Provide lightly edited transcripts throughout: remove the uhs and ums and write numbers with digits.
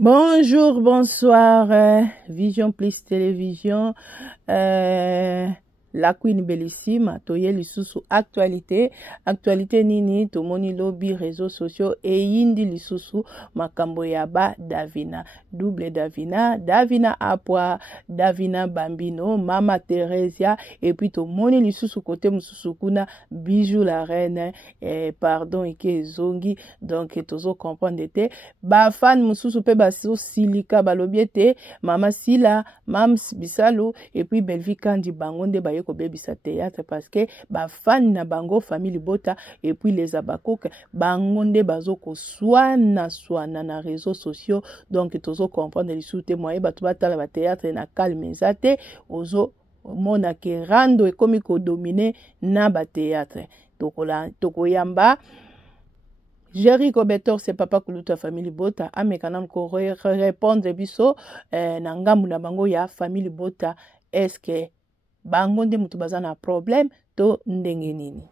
Bonjour, bonsoir, Vision Plus Télévision, la Queen Bellissime, toye lisusu actualité nini, tomoni lobby, réseaux sociaux, et yindi lisusu, makambo yaba Davina, double Davina Apwa, Davina Bambino, Mama Teresia, et puis tomoni lisusu côté mususu kuna, Bijou la reine, pardon, ike zongi, donc tozo comprendre te, ba fan mususu pe baso silika balobiete, Mama Sila, Mams Bisalo, et puis Belvi Kandi Bangonde baye ko bebisa théâtre parce que ba fan na bango famille Bota et puis les abakouk bangonde bazo ko swana na réseaux sociaux donc tozo comprendre les sous témoins batu batala ba théâtre na calme zate ozo mona ke rando e komi ko dominer na ba théâtre toko yamba Jericho Betor, c'est papa kuluta famille Bota, amekanam ko répondre biso na ngambu na bango ya famille Bota, est-ce que bango nde mutu baza na problème to ndenge nini?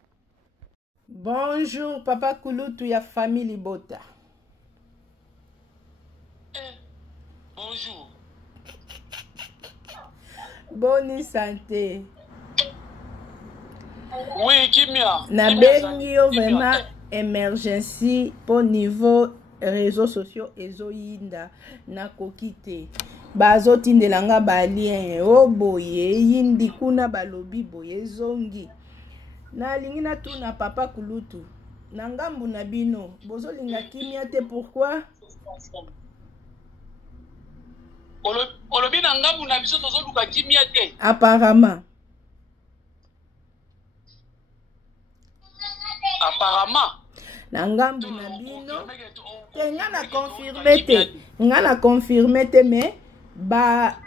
Bonjour papa kulutu ya famille Bota. Bonjour. Bonne santé. Oui, Kimia. Na bengi yo vraiment emergency pour niveau réseaux sociaux ezoyinda na kokite. Bazo tindelanga ba lien o boye yindi kuna balobi boye zongi. Na lingi na tuna papa kulutu. Na ngambu na bino bozo linga kimia te pourquoi? Olobi na ngambu na biso tozo luka kimia te. Apparemment. Na ngambu na bino te ngana confirmer te mais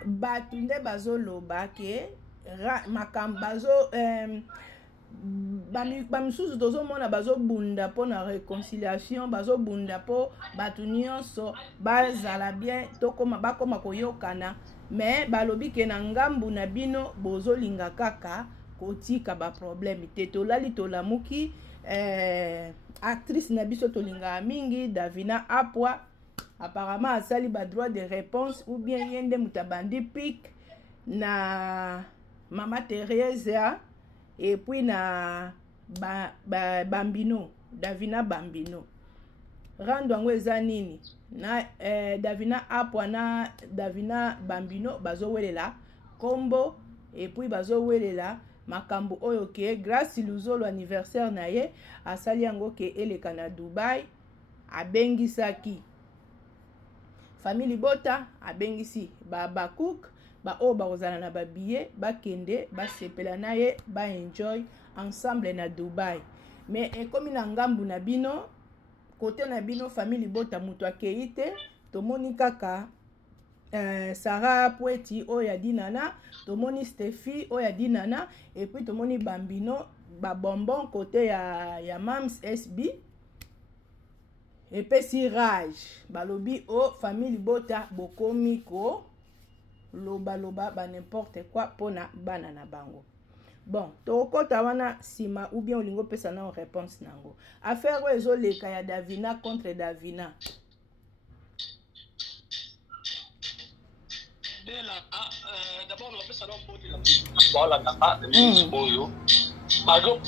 batunde bazoloba ke makambazo bamisusu tozomona bazobunda mpo na réconciliation bazobunda mpo bato nyonso bazala bien bakoma koyokana mais balobi ke na ngambu na bino bozolinga kaka kotika baproblème te tolali tolamuki actrice na biso tolinga mingi Davina Apwa apparemment asali ba droit de réponse ou bien yende mutabandi pic na Mama Teresia et puis na Bambino Davina Bambino rando yango eza nini na Davina Apwa na Davina Bambino bazowelela kombo et puis bazowelela makambo oyo ke grâce luzolo anniversaire na ye asali yango ke eleka na Dubai abengisaki famille Bota abengisi babakouk ba o bakozala na babillet bakende basepela na ye ba enjoy ensemble na Dubai mais ekomi na ngambu na bino côté na bino famille Bota mutu akei te tomoni kaka Sarah Poeti oya dinana tomoni Steffi oya dinana et puis tomoni Bambino ba bonbon côté ya Mams SB et puis si rage balobi o famille Bota bokomi ko loba ba n'importe quoi pona bana na bango. Bon, tokota wana sima ou bien olingo pesa na réponse nango. Affaire wezo leka ya Davina contre Davina. D'abord, on appelle ça la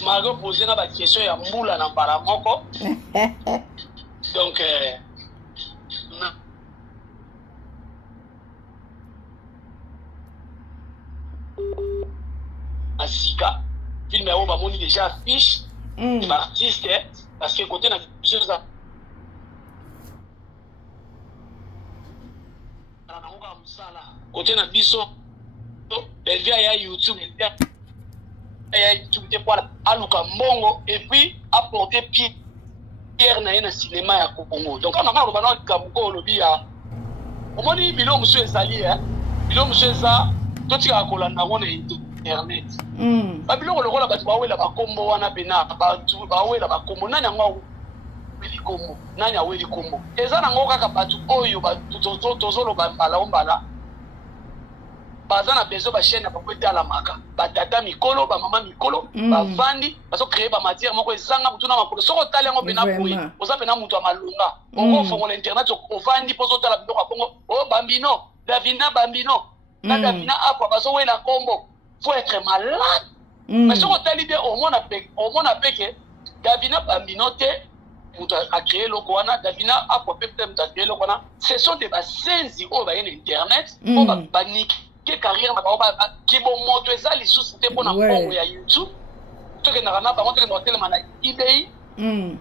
Mago posé la question ya mbula na baramoko. Donc, Asika, film ya oba moni déjà affiche, artiste, parce que côté na chose là. Côté na biso belvia ya YouTube te pour aluka mbongo et puis apporter pierre na cinéma ya Congo. Donc on a marre bana kamuko lobi ya omoni bilo monsieur ezali bilo monsieur eza totika kolanda ngona internet ba bilo lokola batu bawela bakombo wana bena batu bawela bakombo nani ngo weli kombo nani aweli kombo eza nango kaka batu oyo batu tozolo bambala baza na besoin ba chaîne ba ko tala maka ba tata mikolo ba mama mikolo ba vandi baso créer ba matière moko ezanga mutu na makolo soko tala yango pena boyi oza pena mutu amalunga oko fongola internet o vandi poso tala biloko ya Congo o bambino Davina bambino na Davina apa baso wela kombo faut être malade mais soko tali de au moins peke Davina bambino te mutu a créer loko wana Davina apa peut-être mutu a créer loko wana ce sont des basenzi o ba internet o ba baniki que carrière na ba ki bo moto eza lisusu te pona mbongo ya YouTube to ke na na ba moto ke na hotel mana eBay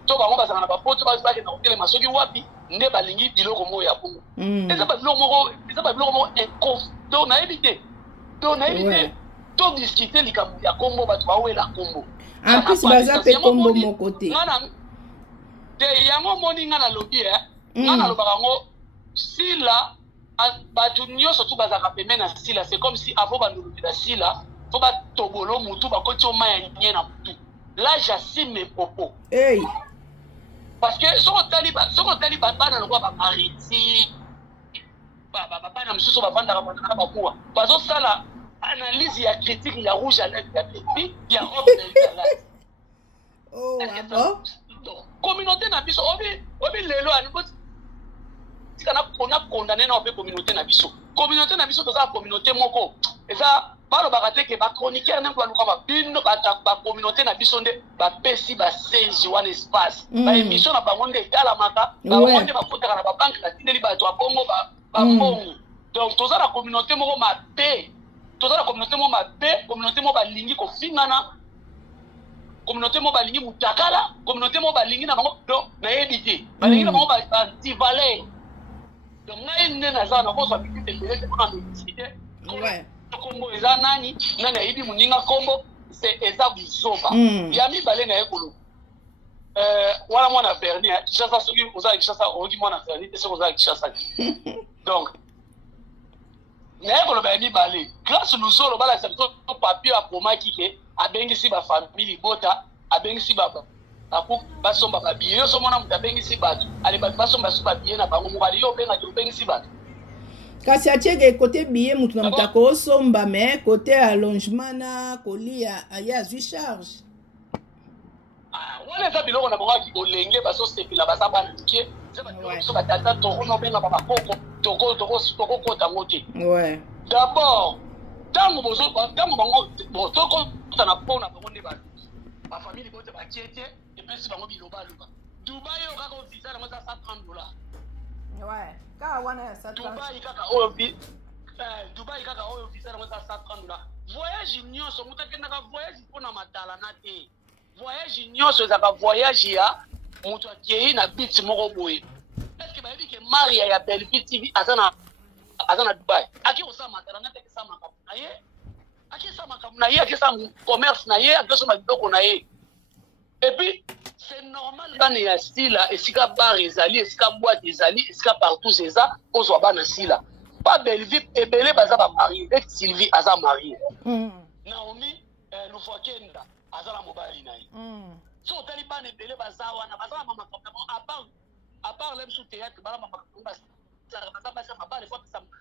to ba mo ba na ba poto ba ke na hotel masoki wapi nde ba lingi biloko mo ya bongo eza ba biloko mo incof to na éviter to discuter likambo ya kombo ba to ba wela kombo en plus baza pe kombo mo côté ngana de yango moni ngana lobi ngana lobaka ngo sila batu nyonso tu bazaka pembe na sila c'est comme si avant bandolobela sila fo batobolo mutu bakoti oma ya nye na mutu là j'assume mes propos parce que soko tali bana lokwa bamariti bana mosusu bavandaka bandaka bakuwa bazosala analyse ya critique ya rouge à lèvre ya petit ya homme de communauté na biso obi lelo aniboti on a condamné na communauté na biso toza communauté moko eza balo bakate ke ba chroniqueur ne kwa luka ba bino ba communauté na biso nde ba pesi ba senji one espace ba émission na bango nde tala maka ba monde ba kotaka na ba banque na tindeli ba to bongo ba bongo donc toza la communauté moko mabe communauté mo ba lingi ko fingana communauté mo ba lingi mutakala communauté mo ba lingi na bango donc na éviter ba lingi na bango ba anti-valeur. Donc, ngai nde naza na kosa bitite belete mpona mexicité kombo eza nani ayibi moninga kombo eza buzoba ya mibale na ye kolo wana mwana verni kishasa soki ozala kishasa oyoki mwana verni te soki ozala kishasa donc na ye koloba ya mibale grâce luzolo balakisa biso papier akomaki ke abengisi bafamili bota abengisi basomba babiye yo somona mutu abengisi bato ale bato basomba su babiye na bango moko ali yo obengaki obengisi bato kasi atieke kote biye mutu na mutu akosomba me kote allongement na kolia aye azwi charge wana eza biloko na bango aki olenge bazosepela baza bana mike eza babiso batata tokona obenga babakoko tokokota ngo te d'abord ntango bango tokota na mpo na bango nde bato bafamili bote bakie te epesi bango biloba luka Dubai oyo kaka visa nango eza $130 kaka wana ya Dubai kaka oyo visa nango eza $130 voyage nyonso moto akendaka voyage mpona matala na te voyage nyonso ezaka voyage ya moto akei na bit moko boye eske bayebi ke maria ya Belleville TV aza na Dubai aki kosala matala na te akesala makambo na ye akesala commerce na ye akesoma biloko na ye et puis c'est normal bana ya sila esika bar ezali esika boîte ezali esika partout eza ozwa bana sila pas Belleville ebele baza bamarie et Sylvie aza marie Naomi Lufakenda aza na mobali na ye so otali bana ebele baza wana baza na makambo à part lem sous théâtre bala makambo baza basa mabale fois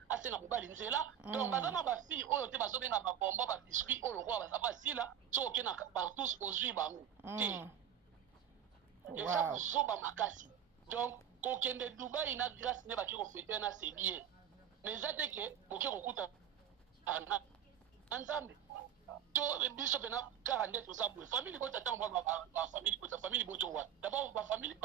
asenga mobali nzela donc baza na bafille oyo te bazobenga babombo babiscuit oyo lokwa baza basila so okena partout ozwi bango te eza kozoba makasi donc kokende Dubai na grâce nde baki kofete na c'est bien mais eza te ke boke kokuta na nzambe to biso pena kaka nde toza boye famille bota ntango bana bafamille bota wana d'abord bafamille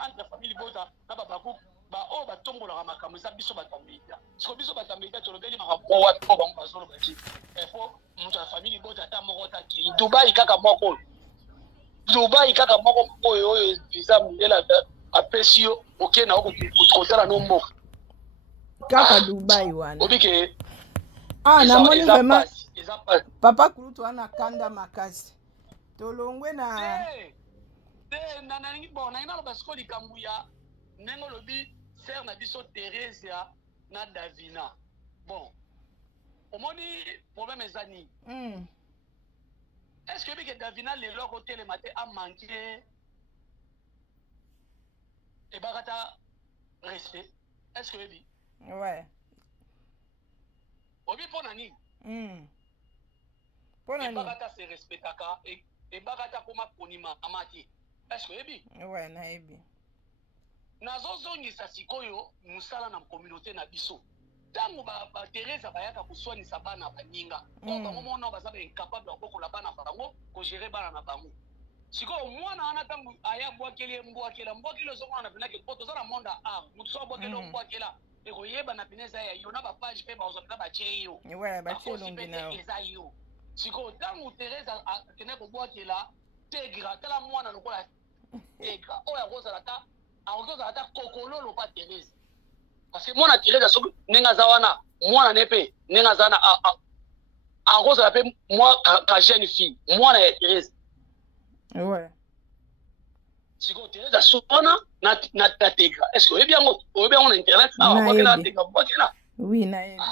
entre famille bota na babaku oyo batombolaka makambo eza biso batambeita siko biso batambeita tolobeli makambo wana mpo bango bazoloba ti efo moto ya famille bota ata moko taki Dubai kaka moko oyo visa mondele apesi yo okenda okotala no mboka kaka Dubai wana obike namoni vraiment papa kulutu wana kanda makasi tolongwe na nalingi naloba siko likambo ya ndenge olobi sere na biso Teresia na Davina bon omoni problème eza nini est-ce que bike Davina lelo kotelema te amanke ebakata respect est-ce que yebi obi pona nini pona nini bakata se respectaka et bakata koma konima amati est-ce que ebi ouais na ebi nazozongisa sikoyo musala na communauté na biso tango ba Teresa bayaka kuswanisa bana baninga po bango mona baza ba incapable ya kokola bana bango ko gérer bana na bango sikoyo mwana ana tango aya bwakele mbwakele zongona na pinake poto za na monde a mutu so bwakele mbwakela ekoyeba na pineza ya yona ba page pe ba ozopela ba cheyo ouais ba cheyo ngina eza yo sikoyo tango Teresa akene ko bwakela tegra tala mwana lokola tegra oya kozala ta akozala ta kokololo pa Teresa parce que mwana Teresa so nenga za wana mwana nepe nenga za na akozala pe moi ka jeune fille mwana ya Teresa ouais siko Teresa sona na tegra est-ce que bien on internet na bakela tegra bakela oui na ebi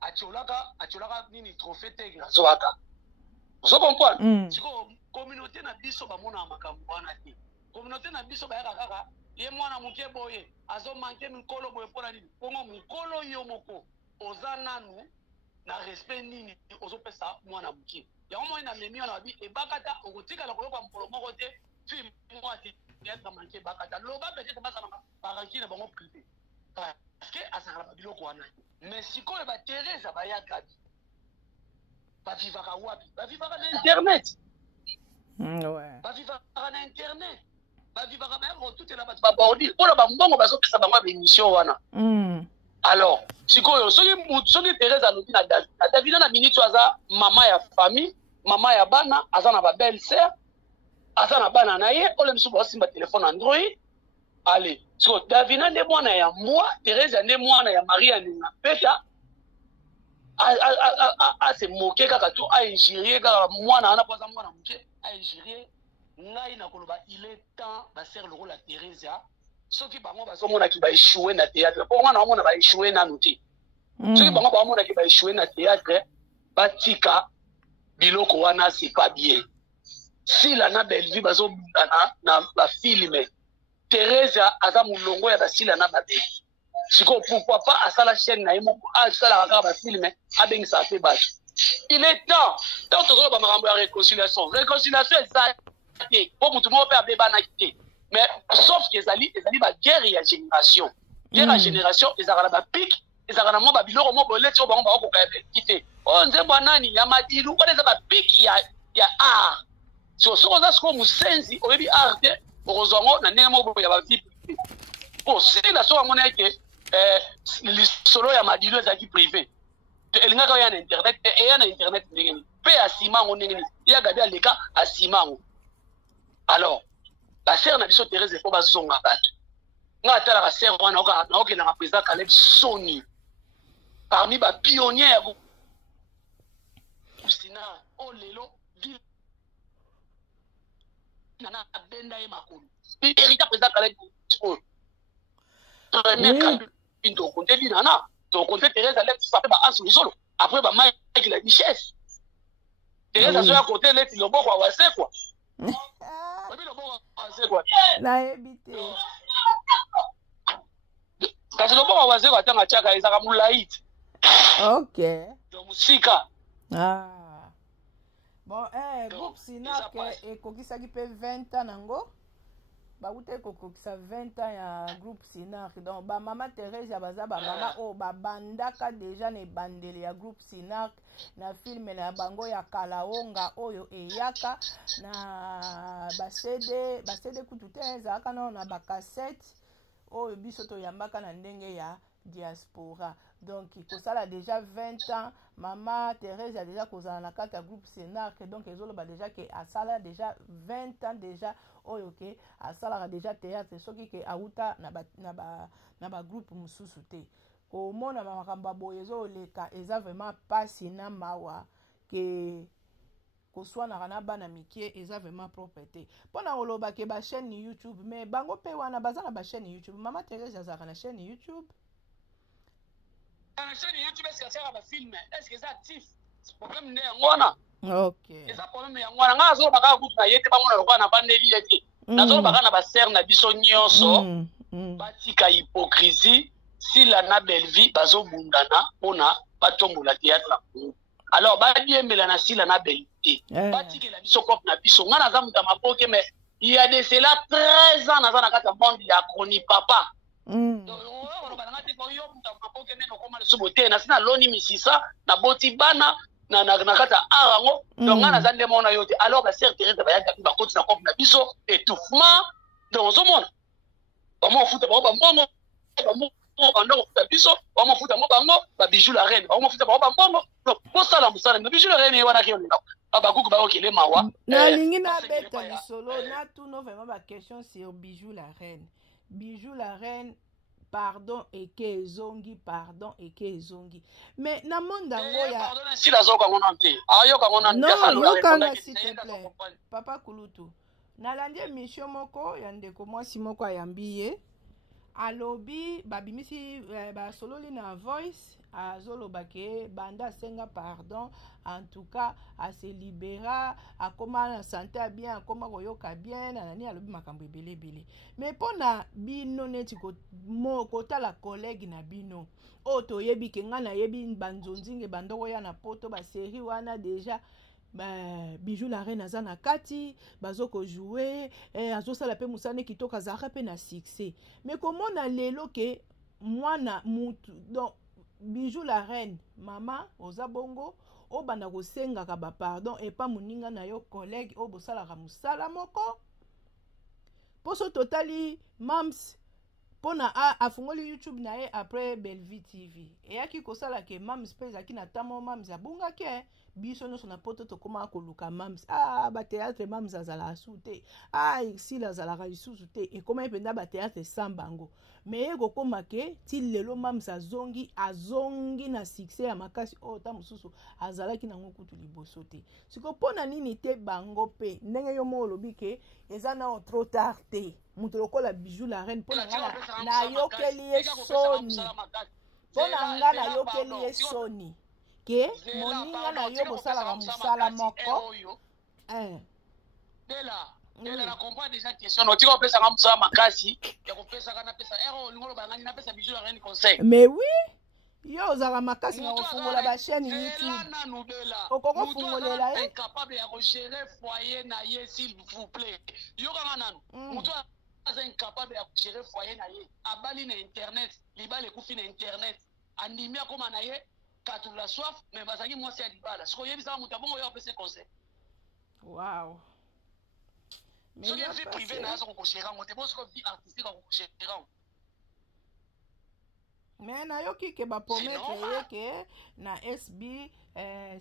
acholaka nini trophée tegra zoaka so comprendre siko communauté na biso ba mona makambo wana te communauté na biso bayaka kaka ye mwana muke boye azo manke mikolo boye pona nini pongo mikolo yo moko oza nanu na respect nini ozo pesa mwana muke yango moi na memi na bi e bakata okotika la koloka mpolo moko te fi moi te ya manke bakata loba peut-être basa na baranki na bango privé parce que asaka ba biloko wana mais sikoyo ba Teresa bayaka ba vivaka wapi ba vivaka na internet ouais ba vivaka na internet ba vivaka ba ko tout là ba bordi ola ba mbongo bazo pesa bango ba émission wana alors sikoyo soki Teresa lobi na David na minute aza mama ya famille mama ya bana aza na ba belle sœur aza na bana na ye ole msuba osimba téléphone Android allez so David na nde mwana ya mbwa Teresa nde mwana ya Maria na peta a se moquer kaka to a injurier kaka mwana ana poza mwana muke a injurier ngai na koloba il est temps ba ser le rôle à Teresa soki bango bazomona ki ba échouer na théâtre po ngana omona ba échouer na nuti soki bango bazomona ki ba échouer na théâtre batika biloko wana c'est pas bien si la na belle vie bazobundana na ba filme Teresa aza mulongo ya basila na babe siko pourquoi pas asala chaîne na yemo asala kaka ba filme abengisa pe bato il est temps tant que ba makambo ya réconciliation ezali po mutu mo pe abeba na kite mais sauf que ezali ba guerre ya génération ezala ba pic ezala na mo ba biloko mo boleti o bango ba ko ka kite o nzembo nani ya madilu o eza ba pic ya art so za sko musenzi oyebi art orozongo na ndenge mo ya ba vie po sila so amona ke lisolo ya madilu ezaki privé elingaka ya na internet e ya na internet ndenge pe asimango ndenge ya gabi aleka asimango alors la sœur na biso Teresa po bazonga bato nga tala la sœur wana na okenda na président Caleb Soni parmi ba pionniers ya kusina o lelo na benda e makulu hérita président Caleb premier into compter dinana to compter Teresa left ça fait ba ansu solo après ba Mike la richesse Teresa so ya côté leti loboko wa wase quoi na ebite kasi loboko wa wase kwa tanga chaka ezaka mulaiti okay do musika bon groupe Sinak ekokisaki pe 20 ans nango bakuta ekokokisa 20 ans ya groupe Sinak donc ba mama Teresa baza ba mama o babandaka déjà na ebandeli ya groupe Sinak na filme na bango ya kalaonga oyo eyaka na ba CD kutu te ezalaka na ba cassette oyo biso toyambaka na ndenge ya diaspora donc kosala déjà 20 ans mama Teresa déjà kozala na kati ya groupe Sinak donc ezoloba déjà ke asala déjà 20 ans déjà oyo ke asalaka déjà théâtre soki ke auta na ba groupe mususu te komona makambo boye ezoleka eza vraiment pasi na mawa ke koswanaka na bana mikie eza vraiment propre te mpona koloba ke ba chaîne YouTube mais bango pe wana baza na ba chaîne YouTube mama Teresa azalaka na chaîne YouTube na chaîne YouTube est-ce que ça va filmer est-ce que c'est actif problème ne ngona okay eza problème ya ngona nga zo baka groupe na yete bamona lokwa na bandeli yete na zo baka na ba sœur na biso nyonso batika hypocrisie si la na belle vie bazobundana pona batombola théâtre na Congo. Alors badiembela na sila na belité batikela biso kope na biso nga naza muta maboke mais il y a de cela 13 ans naza na kati ya monde ya Kroni papa balanga te ko yo muta maboke neno koma le sobote na sina loni misisa na boti bana na kati ya arango donc nga naza nde mona yo te alors ba sœur Thérèse bayaka bakoti na kope na biso étouffement donc ozomona bamo futa bamo bando biso bamo futa mo bango ba bijou la reine bamo futa bamo bango pour ça la musala mais bijou la reine wana ki olinga abakuku ba okele mawa na lingi na beta lisolo na tout no vraiment ba question sur bijou la reine pardon et que zongi pardon et que zongi mais na monde ngo ya pardon si la zoka ngona te ayo ka ngona non yokanga s'il te plaît papa Kulutu nalandi émission moko ya ndeko mwasi moko ayambi ye alobi babimisi basololi na voice azoloba ke banda senga pardon en tout cas a se libéra akoma na santé a bien akoma koyoka bien nani alobi makambo ebele mais pona bino neti kotala collègue na bino o toyebi ke nga na yebi banzonzinge bandoko ya na poto ba série wana déjà bijou la reine aza na kati bazoko jouer azosala pe musane kitoko azaka pe na succès mais komona lelo ke mwana mutu donc bijou la reine mama oza bongo o banda kosengaka ba pardon et pas moninga na yo collègue o bosalaka musala moko poso totali mams pona afungoli YouTube na ye après Bellevue TV eyaki kosala ke mams pe ezaki na tamo mams abunga ke biso nyonso na poto tokoma koluka mams ba théâtre mams azala sute ici azalaka lisusu te ekoma ependa ba théâtre sambango mais ekokoma ke ti lelo mams azongi na succès ya makasi ta mosusu azalaki nango kutu liboso te siko pona nini te bango pe ndenge yo mo olobi ke eza na trop tard te mutu lokola bijou la reine pona ngana na yokeli ye soni pona ngana yokeli ye soni ke moninga na yo bosalaka musala moko Dela na comprendre déjà question no tiko pesa ngamsa makasi ya kopesa kana pesa ngolo bangani na pesa bijou la reine conseil mais oui yo zala makasi na kofungola ba chaîne YouTube okoko fungolela incapable ya gérer foyer na ye s'il vous plaît yo kanga nanu mutu aza incapable ya gérer foyer na ye abali na internet libale kufi na internet andimi akoma na ye katu la soif mais bazaki mwasi ya libala siko yebisa mutu abongo yo apesa conseil wow mais so vie privée na zo ko gérer ngo te bo siko vie artistique ko gérer mais na yoki ke ba promettre ye ke na SB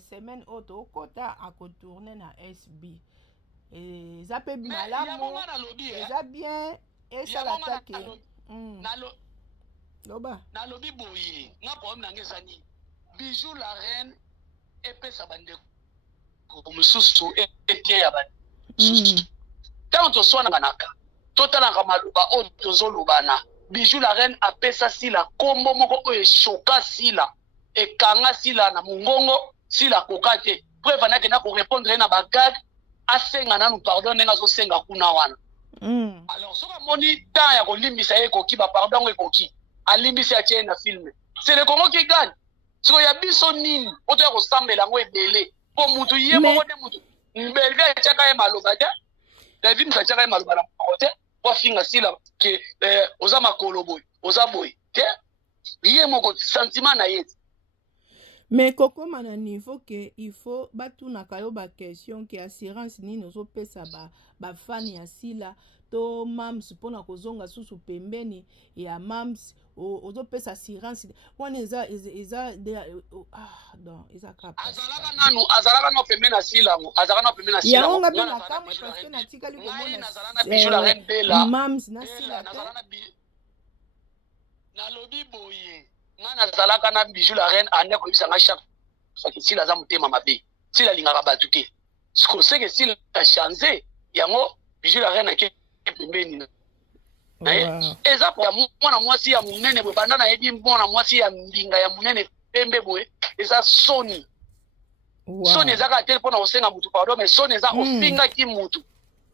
semaine auto kota a tourner na SB eza pe malamu eza bien esala take loba na lobi boye na problème na ngezani bijou la reine epesa bande ko mususu ete ya bande tanto sona nganaka totalanga maluba o tozolubana bijou la reine apesa sila kombo moko oyo eshoka sila ekanga sila na mongongo sila kokate preuve anake na ko répondre na bagag asenga nanu pardon nenga zo senga kuna wana alors soka moni temps ya kolimbisa ye koki ba pardon ekoki alimbisa ya tie na film c'est le Congo qui gagne siko ya biso nini oto ya kosambela ngo ebele po mutu ye moko de mutu mbelvi achaka ye maloba te David mkachaka ye maloba na kote kwa finga sila ke oza makolo boy oza boy te ye moko sentiment na ye mais kokoma na niveau ke il faut batuna kayo ba question ke assurance nini ozopesa ba fan ya sila to mams pona kozonga susu pembeni ya mams ozopesa assurance wana eza donc eza kapa azalaka no pembeni na sila ngo azalaka no pembeni na sila ngo ya nga kamwe parce que natikali komona mams na sila na lobi boye ngana zalaka na bijou la reine ane ko bisanga chaque fois que sila za mutema mabe sila lingaka batu te siko seke sila changer yango bijou la reine ke pembeni eza po mwana mwasi ya munene bwe banda na yebi mwana mwasi ya mbinga ya munene pembe bwe eza soni soni eza ka tel pona osenga mutu pardon mais soni eza ofinga ki mutu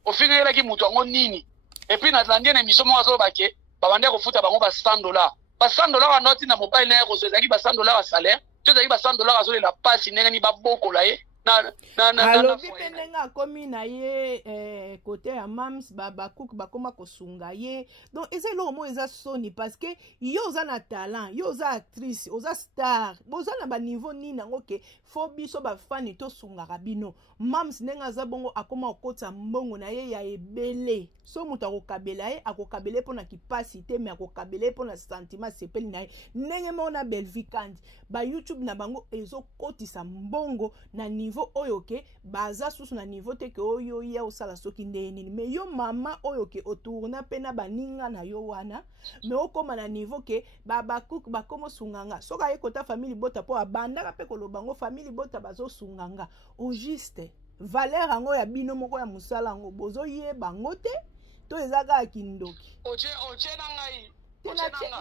ofinga ki mutu ngo nini et puis na tlandie na misomo wazo bake babande ko futa bango ba $100 ba $100 anoti na mobile na ko zaki ba $100 salaire tu as dit $100 à la passe, il n'y a pas beaucoup là. alobi mpe ndenge akomi na ye kote ya mams bacook bakoma kosunga ye donc eza eloko moko eza soni parce que yo oza na talent yo oza actrice oza star boza na baniveau nini yango ke fo biso bafani tosungaka bino mams ndenge aza bongo akoma kokotisa mbongo na ye ya ebele so moto akokabela ye akokabela ye mpo na kipasi te me akokabela ye mpo na sentiment sepeli na ye ndenge moko na belvi kandi bayoutube na bango ezokotisa mbongo na niveau oyo ke baza susu na niveau te ke oyo ya osala soki ndenge nini me yo mama oyo ke otourna mpe na baninga na yo wana me okoma na niveau ke babacook bakoma osunganga soki aye kota famille bota mpo abandaka mpe koloba ngo famille bota bazosunganga au juste valeur yango ya bino moko ya mosala yango bozoyeba ngo te to eza kaka kindoki oche na ngai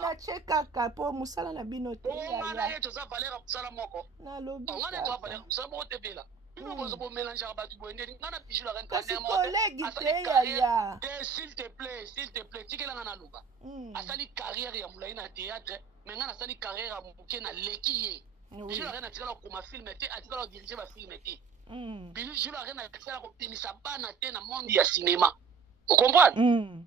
na che kaka po musala na bino te ngana ye toza valeur musala moko nalobi ngana toza valeur musala moko te bela bino bozo bo mélanger batu bo ndeni ngana bijou la reine kasi collègue te ya s'il te plaît tikela ngana luba asali carrière ya mulai na théâtre mais ngana asali carrière ya muke na leki ye bijou la reine atikala ko ma film te atikala diriger ba film te bijou la reine atikala ko pinisa bana te na monde ya cinéma vous comprenez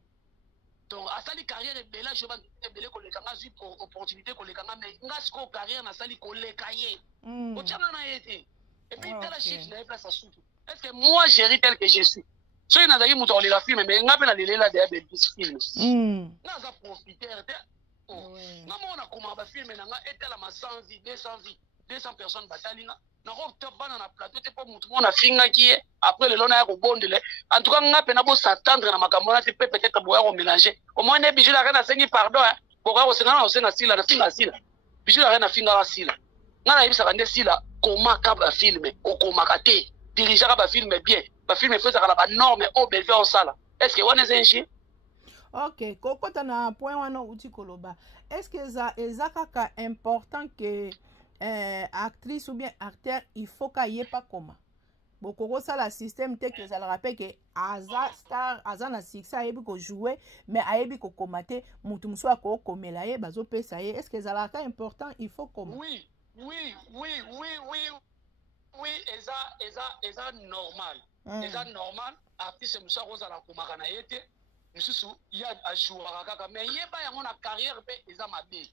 donc asali carrière ebela je vais ebele koleka nga zui opportunité koleka nga mais nga siko carrière na sali koleka ye ochanga na yete et puis tala chiffre na place à soupe est-ce que moi j'ai tel que je suis so ina zaki muto olela film mais nga pe na lelela de abel film nga za profiteur te nga mona koma ba film na nga etala ma 100 vies 200 personnes batalinga na ko bana na plateau te po mutu mona finga ki après le lona ya ko bondele en tout cas nga pe na bo s'attendre na makambo na te peut-être boya ko mélanger au moins ne bijou la reine asengi pardon boka ko senga na osenga sila na finga sila bijou la reine afinga la sila nga na yebisa kande sila koma ka ba film o koma ka te diriger ba film bien ba film faut ça ba norme o belve o sala est-ce que one zenji OK kokota na point wana uti koloba est-ce que eza kaka important que actrice ou bien acteur il faut qu'il y ait pas comment beaucoup ça la système tel que ça le rappelle que aza star aza na succès ayebi ko jouer mais ayebi ko commenter mutu muso ko komela ye bazo pesa ye est-ce que ça la cas important il faut comment oui eza normal artiste muso ko za la komaka na yete mususu ya ajouera kaka mais yeba yango na carrière pe eza mabe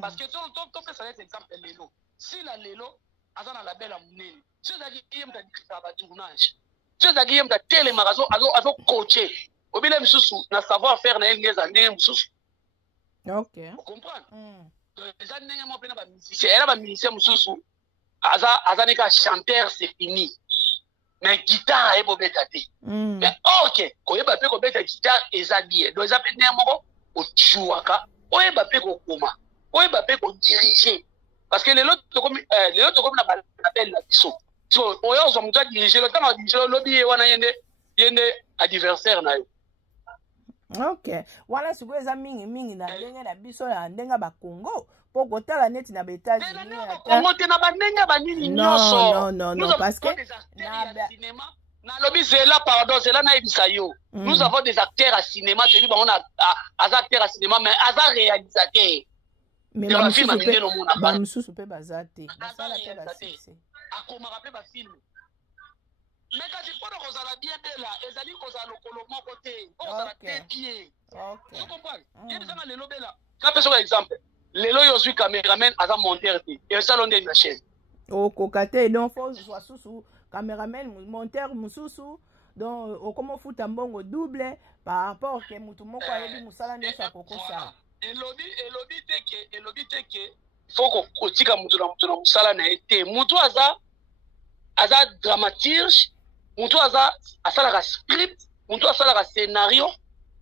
parce que to pesa cet exemple lelo si la lelo azana la belle amunene si ezaki yem ta dikita ba tournage si ezaki yem ta télé magazo azo coacher obile misusu na savoir faire na ngeza ndenge misusu OK vous comprenez eza ndenge mo pena ba musicien era ba musicien misusu azani ka chanteur c'est fini mais guitare ebo beta te mais OK koyeba pe ko beta guitare eza bien donc eza pe ndenge moko ochuaka oyeba pe ko koma oyeba pe ko diriger parce que les autres comme na belle la biso so oyo zo muta diriger le temps diriger lobby wana yende adversaire na yo OK wala siku eza mingi na ndenge na biso na ndenge ba Congo poko tala neti na États-Unis Congo te na bandenga banini nyonso non parce que na cinéma na lobby zela pardon zela na ebisa yo nous avons des acteurs à cinéma tu dis on a acteurs à cinéma mais aza réalisateur mais ba mususu pe bazate basala pe basise akomaka pe ba film mais kasi mpona kozala bien bela ezali kozala lokolo moko te kozala te pied vous comprenez yebisanga lelo bela kapesa kwa exemple lelo yo zwi cameraman aza monteur te esala nde na chaîne okoka te donc faut soit susu cameraman monteur mususu donc okoma futa mbongo double par rapport ke mutu moko ayebi musala nyonso akokosala elobi te ke faut kotika mutu na musala na ye te mutu aza dramaturge mutu asalaka script mutu asalaka scénario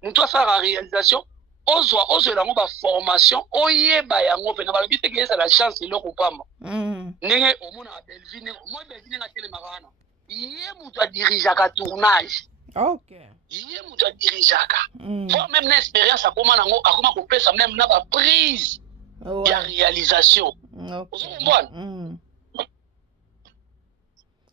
mutu asalaka réalisation ozwela yango baformation oyeba yango mpena balobi te ke ezala chance eloko pamba ndenge omonaka belvi ndenge atelemaka wana ye mutu adirigeaka tournage ye mutu adirigeaka fo même na expérience akoma nango akoma kopesa même na baprise ya réalisation ozokombwana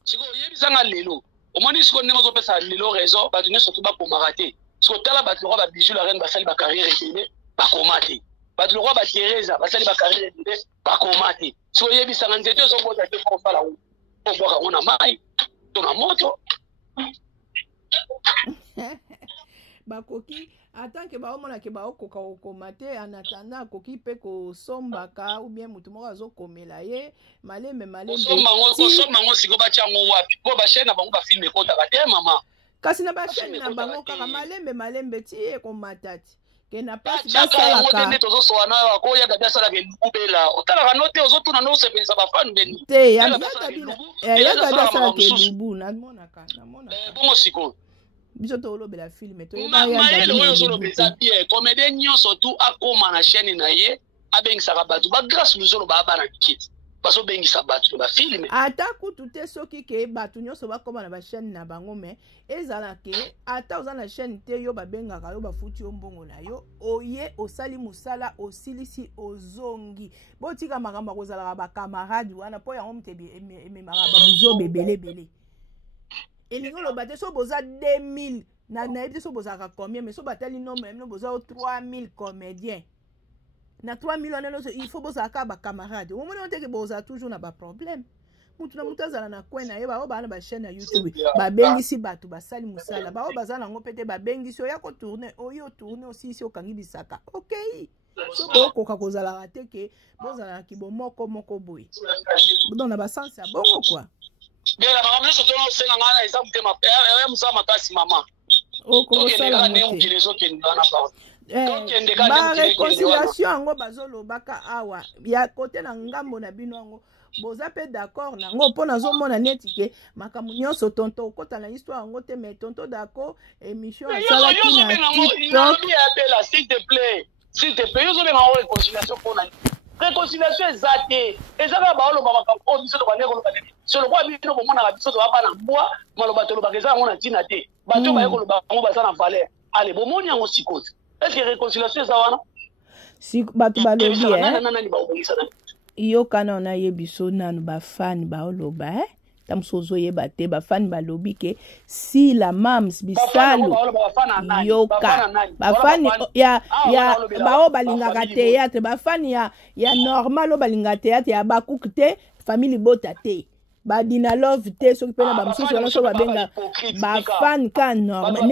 siko oyebisanga lelo omoni siko ndenge ozopesa lelo raison bato nyonso to bakomaka te siko tala bato lokwa babijou la reine basali bacarrière ebele bakoma te bato lokwa bateresa basali bacarrière ebele bakoma te so yebisanga nzete ozobota te kosala obwaka ngo na mai to na moto bakoki atanke baomona ke baokoka kokoma te en attendant akoki mpe kosombaka ou bien motu moko azokomela ye malembe kosomba ngo siko batya ngo wapi po bashene na bango bafilme ekotaka te mama kasi na bashene na bango kaka malembe ti ekomata ti ke na pasi basalaka nde tozosowa nayo akoyaka te asalaka elubela otalaka no te ozotuna no osepelisa bafani beni te yaka asalaka elubu namonaka bongo sikoyo biso tolobela filme mayele oyo ozolobeza bien comédien nyonso tu akóma na chaîne na ye abengisaka bato bagrâce luzoloba abana kiti bazobengisa bato na bafilme ata kutu te soki ke bato nyonso bakóma na bachaîne na bango me ezala ke ata oza na chaîne te yo babengaka yo bafuti yo mbongo na yo oye osali mosala osilisi ozongi botika makambo akozalaka bakamarade wana mpo yango moto ememaka babuzobe ebelebele elingi oloba te so boza 2000 nayebi te so bozalaka combien mais so batali nombre no boza 3000 comédiens na 3000 wana nyonso il faut bozalaka bacamarade omoni oteke bozala toujours na baproblème mutu na mutu azala na kwe na ye bao baa na bachaîne ya youtube babengisi bato basali mosala bao baza nango mpe te babengisi oya kotourne oyo otourne osilisi okangi bisaka okei so bokoka kozalaka te ke bozala na kibo moko boye donc na basansi ya bongo kwa bela mama mneso tono senga ngana eza mutema ya musa makasi mama okosala baréconciliation yango bazolobaka awa ya kote na ngambo na bino yango boza mpe d'accord nango mpo nazomona neti ke makambo nyonso tonto okota na histoire yango te mais tonto d'accord émission asalaki na TikTok s'il te plaît yozobenga ngo réconciliation mpona réconciliation eza te ezaka baoloba makambo oyo biso tokande koloba nini solokwa bino bomonaka biso toba na mbwa maloba tolobaka eza yango na ntina te bato baye koloba yango baza na valeur ale bomoni yango sikozi est-ce que réconciliation eza wana bato balobi yokana ona ye biso nanu bafani baoloba tamuso ozoyeba te bafani balobi ke si la mams bisalu yoka bafani ya bao balingaka théâtre bafani ya normal o balingaka théâtre ya bakuku te famille bota te badina love te soki mpe na bamosusu wana so babenga bafani ka normal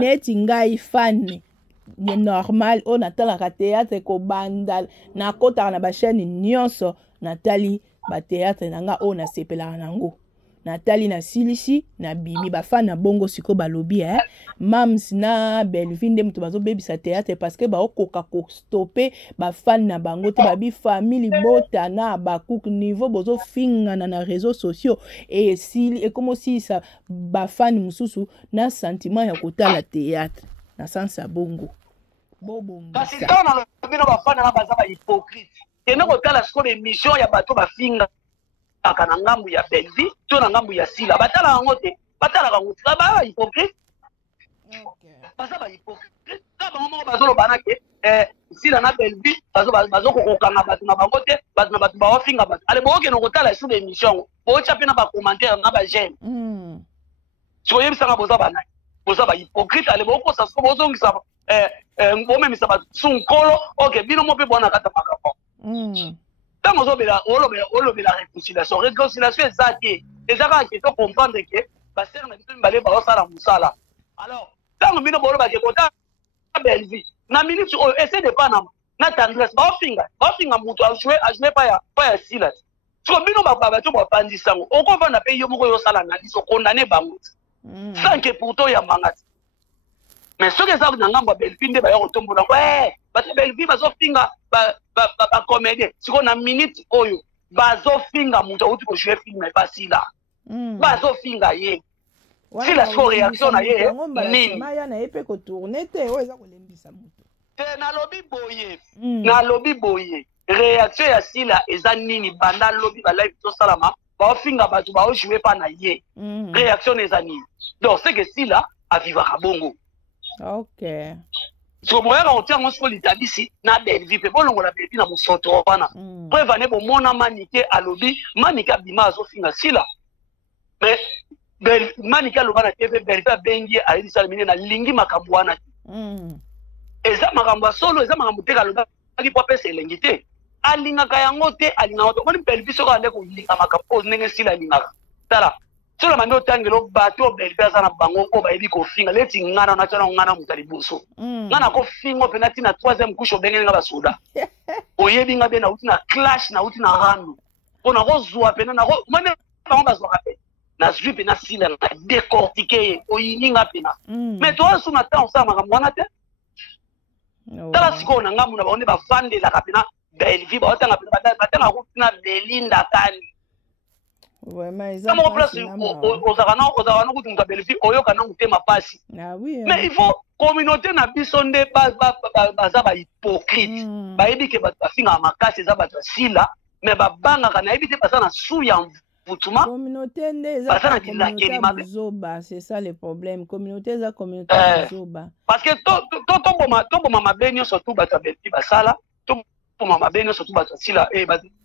neti ngai fani ni normal o natalaka théâtre kobanda nakotaka na bachaîne nyonso natali batéâtre nanga o nasepelaka nango natali na silisi na bimi bafani na bongo siko balobi mams na Belleville nde moto bazobebisa théâtre parce que baokoka kostope bafani na bango te babi famille bota na bakuku niveau bozofingana na réseaux sociaux ekomi osilisa bafani mosusu na sentiment ya kotala théâtre na sansa bongo kasi ntango nalobi no bafani na baza bahypocrite ene kotala siko émission ya bato bafinga aka na ngambu ya Belleville to na ngambu ya Sila batala yango te batala kango tika ba hypocrite baza bahypocrite ka bango moko bazoloba na ke Sila na Belleville bazokokokanga bato na bango te bato na bato baofinga bato ale bookende kotala siko émission bootya mpe na bacommentaire na bagene sikoyebisanga boza banani boza bahypocrite ale bokosa siko bozongisa bomemisa bato su nkolo ok bino mo mpe bwana kata makambo ntango olobela réconciliation eza te eza kaka ke to comprendre ke basere na biso mibale baosala mosala alors ntango bino bolobake kota Belleville na minute oyo essaie de pas na tendresse baofinga moto ajoue pa ya Sila siko bino bato bapandisango okovanda mpe yo moko yosala na biso condamne bango sans que pourtant ya manga te mais soki eza na ngambo ya Belleville nde baya kotombola bato Belleville bazofinga bacomédien sikoyo na minute oyo bazofinga moto auti kojue filme basila bazofinga ye sila siko réaction na ye nini te nalobi boye réaction ya Sila eza nini banda lobi balive tosalama baofinga bato baojue pa na ye réaction eza nini donc c'est que Sila avivaka bongo ok so boyaka kotiango siko litabisi na Belleville mpe bolongola Belleville na mosoto wana preuve ane bomona Manike alobi Manike abima azofinga Sila mais Manike aloba na TV Belleville abengi ayebisala mine na lingi makambo wana eza makambo ya solo eza makambo te kalobaki po apesa elengi te alingaka yango te alingaka te omoni Belleville soki ande kolinga makambo ndenge sila alingaka tala soki mami otangelo bato Belleville aza na bango oyo bayebi kofinga leti ngana natia nango ngana moto ya liboso nga na kofinga mpena ntina 3e couche obengeli nga basoda oyebi nga be nauti na clash nauti na randu mpo nakozwa pena mone bango bazwaka pe nazwi pena sila na décortike ye oyini nga pena mais toasu na temps osala makambo wana te tala sikoyo na ngambu na bango nde bavandelaka pena Belleville baotanga pena batanga kutina Belinda Kani kama place ozalaka na kuti moto ya Belleville oyoka nango te mapasi mais il faut communauté na biso nde baza bahypocrite bayebi ke bato bafingaka makasi eza bato ya sila mais babangaka nayebi te baza na su ya mvutuma baza na dilakeli mabe c'est ça le problème communauté eza communauté buzoba parce que toboma mabe nyonso tu bato ya Belleville basala toboma mabe nyonso tu bato ya sila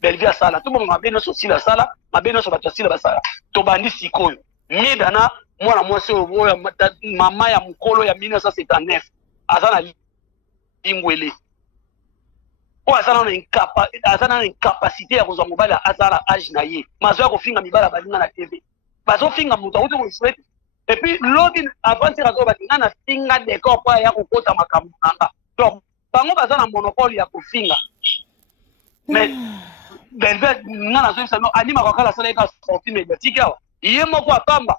Belleville asala toboma mabe nyonso sila asala mabe nyonso bato ya sila basala tobandi sikoyo midana mwana mwasi oyo mama ya mokolo ya 1979 aza na limbwele oyo aza na incapacité ya kozwa mobali aza na age na ye mazo ya kofinga mibala balinga na tv bazofinga moto akuti kosuete epuis lobi avantir azo batinga na finga décor mpo ya kokota makambo nanga donc bango baza na monopole ya kofinga mais Belleville nga nazoyebisa no animaka kala asala ye ka sorti médiatique awa ye moko akamba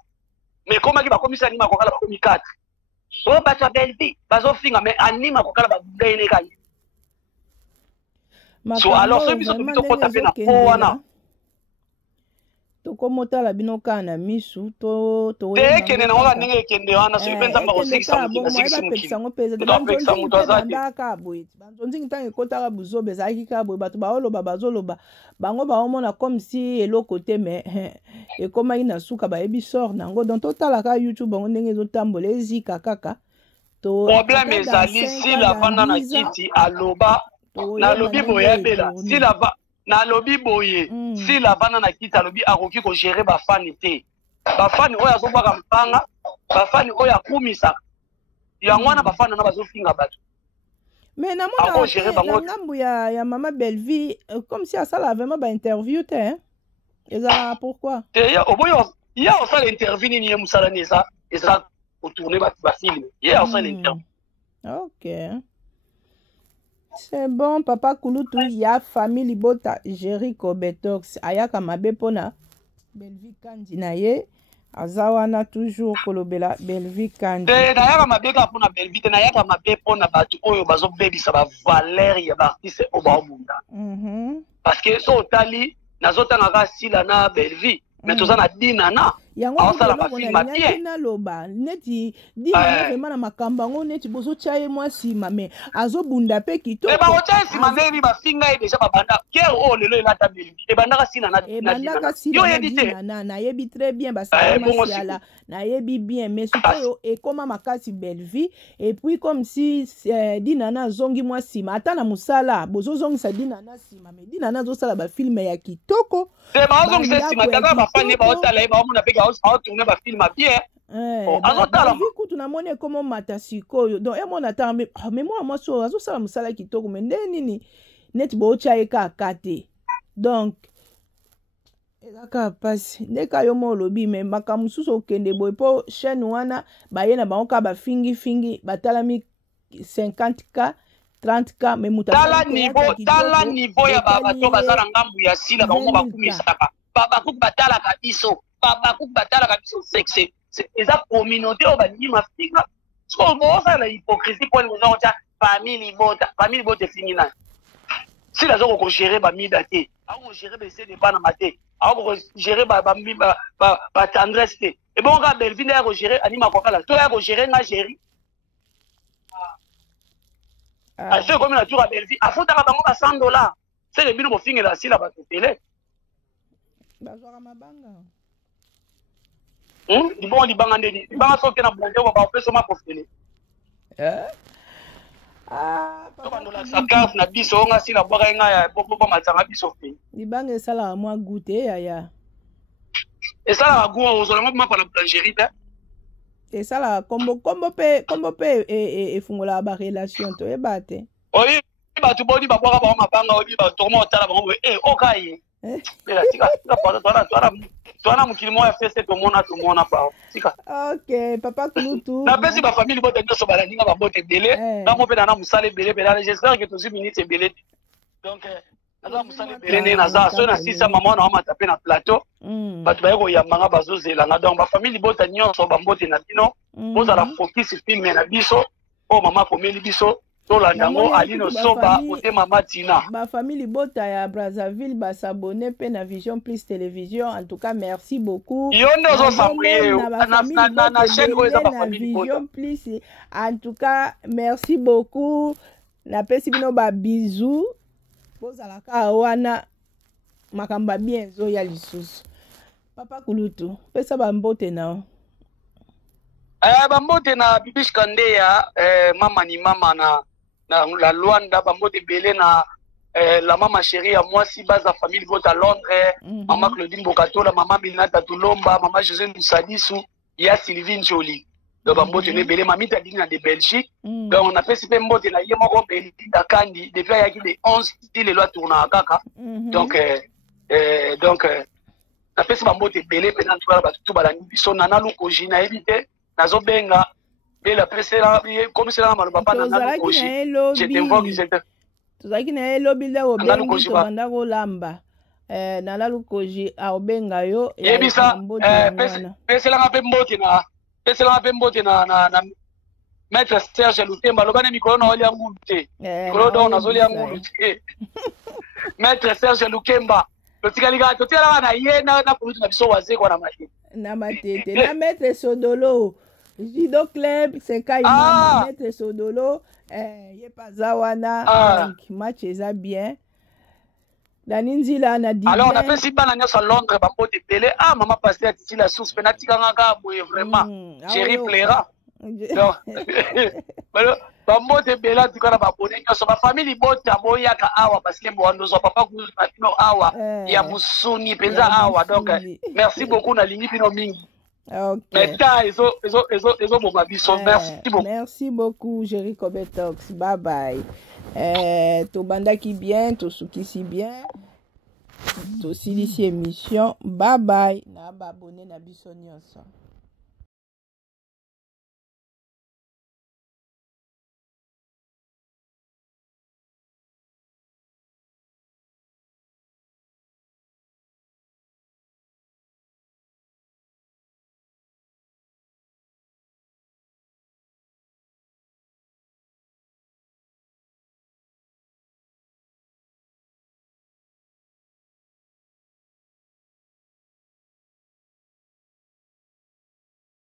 mais komaki bakomisi anima kokala bakomi 4 oyo bato ya Belleville bazofinga mais anima kokala babundele kaka so alors soki biso tobi tokota mpe na po wana tokomotala bino kaka na misu tekende nango ka ndenge ekende wana soki mpe nzambe akosikisa moto azaka boye banzonzingi ntango ekotaka buzoba ezalaki kaka boye bato baoloba bazoloba bango baomona comme si eloko te mais ekomaki na suka bayebi sort nango donc totalaka YouTube bango ndenge ezotambola ezika kaka problème ezali sila vanda na kiti aloba nalobi boye ebela nalobi boye sila vanda na kiti alobi akoki kogere bafani te bafani oyo azobwaka mpanga bafani oyo akumisaka yango wana bafani na bazofinga bato mais namona na ngambu ya mama Belleville comme si asala vraiment bainterview te eza pourquoi oboyo ye osala interview nini ye mosala ni eza kotourne bato bafilme ye osala interview ok c'est bon papa Kulutu ya famille libota Jericho Betox ayaka mabe pona Belleville kandi na ye aza wana toujours kolobela Belleville kandi nayaka mabe kaka mpona Belleville te nayaka mabe mpona bato oyo bazobebisa bavaleur ya baartiste oyo baomunda parce que so otali nazotangaka sila na Belleville mais toza na dinana aosala bafilma bien naloba neti dinana vraiment na makambo yango neti bozotya ye mwa nsima mais azobunda mpe kitoko bakotya ye nsima ndeyebi bafinga ye deja babanda kere oyo lelo elata Belleville ebandaka sila yo oyebi te nayebi très bien basalamasiala nayebi bien mais sikoyo ekoma makasi Belleville et puis comme si dinana azongi mwa nsima ata na mosala bozozongisa dinana nsima mais dinana azosala bafilme ya kitoko bazongisa nsima kaka bafani baotala ye baomona mpe aotourne bafilme bien azotala kutu namoni ekoma mata sikoyo donc emona ata mais mwana mwasi oyo azosala mosala kitoko mais nde nini neti bootya ye kaka te donc ezaka pasi ndeka yo mo olobi me makambo mosusu okende boye mpo chaîne wana baye na bango kaka bafingifingi batalami 50k 30k me moto tala niveau ya bato baza na ngambu ya sila bango bakumisaka bakuki batalaka biso sexe eza communauté oyo balingi mafinga so bozala na hypocrisie mpo lingoza kotya famille libota efingi nani sila azokokogere bamida te akokogere bese de bana mate akokogere batendresse te ebongo kaka Belleville nde ya kogere anima kokala to ya kogere nga géri so ekomi na tour ya Belleville afutaka bango ba $100 seke bino bofingela sila bato tele bazwaka mabanga libongo libanga ndeni libanga soki na blonde oyo baopesa ma profele tobandolakisa carte na biso onga sila bwaka ye ngai ya bobo matanga biso fe libanga esalaka mwa gu te yaya esalaka gu ozolango mapa na boulangerie te esalaka kombo mpe efungolaka barelation toyeba te oyi ba tu boni ba boka ba mabanga obi ba to mo tala ba ngo okaye tika Toana mukilimo ya feste to mona pa tika. OK, papa Kulutu. Na pesi ba famille bote nyoso bala ninga ba bote belé, na mo pe na musale belé belé, j'espère que tous minutes belé. Donc na musale belé ne na za so na sisa maman na mata pe na plateau. Ba tu ba ko ya manga bazo zela na donc ba famille bote nyoso ba bote na bino, boza la focus film na biso, o mama komeli biso. Tolandango alino soba ote mama Tina. Ma famille Bota ya Brazzaville ba s'abonner pe na Vision Plus Télévision. En tout cas, merci beaucoup. Yondo zo sambrié na chaîne ko eza ba famille Vision Plus. En tout cas, merci beaucoup. Na pesi bino ba bisous. Bozala ka wana makamba bien zo ya lisusu. Papa Kulutu, pesa ba mbote na. Bambote na Bibish Kandeya, mama ni mama na la Luanda, bambote belé na la mama chérie à moi si base la famille vote à Londres, maman Claudine Bokatola, maman Binata Tulomba, maman José Moussadisu, il y a Sylvine Jolie. Donc bambote ne belé mamie ta dina de Belgique. Donc on a fait ce mbote na yemo ko belé dakandi depuis il y a qui les 11 les lois tournent à kaka. Donc na fait ce bambote belé pendant tout ba la biso nana lukoji na éviter nazo benga bela presera comme cela maloba pa na lukoji je t'invoque tozaki na elobi le obengi to banda ko lamba na la lukoji a obenga yo ebisa pesela ngape mbote na maître Serge Lutemba lobane mikolo na oli angulu te mikolo do nazo li angulu te maître Serge Lukemba totikalika na ye na kulutu na biso waze kwa na matete na matete na maître Sodolo Judo Club c'est Kaima maître Sodolo ye pazawana match eza bien Daninzila na dit alors on a fait si bana nyoso Londres ba pote télé maman pasteur titi la source penati kanga boye vraiment chéri plaira donc bambote bela tukana babone nyoso ba famille bote aboyaka awa parce que bondo zo papa ku no awa ya musuni penza awa donc merci beaucoup na lingi pino mingi. Okay. Merci beaucoup, Jerry Kobetox. Bye bye. To bandaki bien, to sukisi bien, to silisi émission. Bye bye. Na abonné na biso nyonso.